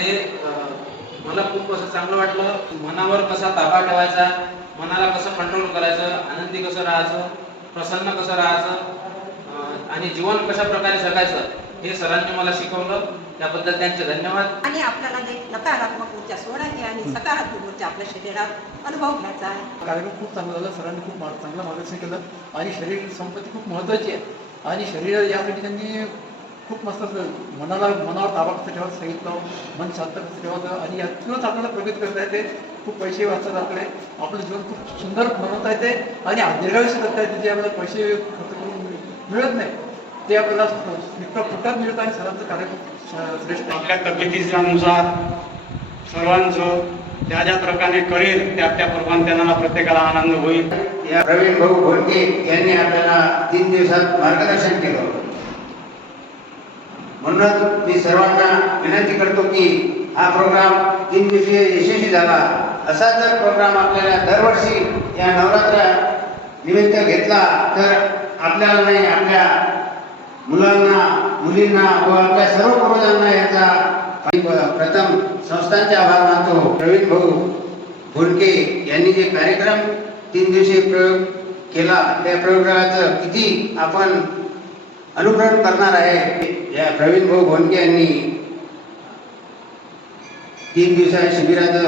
ते मला खूप असं चांगलं वाटलं. मनावर कसा ताबा ठेवायचा, मनाला कसं कंट्रोल करायचं, आनंदी कसं राहायचं, प्रसन्न कसं राहायचं आणि जीवन कशा प्रकारे जगायचं हे सरांनी मला शिकवलं. त्याबद्दल त्यांचे धन्यवाद. आणि आपल्याला जे नकारात्मक ऊर्जा सोडायची आणि सकारात्मक ऊर्जा आपल्या शरीरात अनुभव घ्यायचा आहे. कार्यक्रम खूप चांगला झाला. सरांनी खूप चांगलं मार्गदर्शन केलं आणि शरीर संपत्ती खूप महत्त्वाची आहे आणि शरीर यासाठी त्यांनी खूप मस्त मनावर ताबा कसं ठेवायचं सांगितलं, मन शांत कसं ठेवायचं आणि यातूनच आपल्याला प्रगती करता येते. खूप पैसे वाचतात आपलं जीवन खूप सुंदर बनवता येते आणि दीर्घायुष्य करता येते. जे आपल्याला पैसे खर्च करून मिळत नाही ते आपल्याला इतकं फुटात मिळतं आणि सरांचं कार्य खूप श्रेष्ठ. आपल्या तब्येतीनुसार सर्वांचं ज्या ज्या प्रकारे करेल त्या प्रमाणे त्यांना प्रत्येकाला आनंद होईल. या प्रवीण भाऊ घोडके यांनी आपल्याला 3 दिवसात मार्गदर्शन केलं. म्हणूनच मी सर्वांना विनंती करतो की हा प्रोग्राम 3 दिवसीय यशस्वी झाला. असा जर प्रोग्राम आपल्याला दरवर्षी या नवरात्र निमित्त घेतला तर आपल्याला नाही, आपल्या मुलांना, मुलींना व आपल्या सर्व पूर्वजांना याचा प्रथम संस्थांचे आभार मानतो. प्रवीण भाऊ घोडके यांनी जे कार्यक्रम 3 दिवसीय प्रयोग केला त्या प्रयोगाचं किती आपण अनुकरण करणार आहे. या प्रवीण भाऊ घोडके यांनी 3 दिवसाच्या शिबिराचं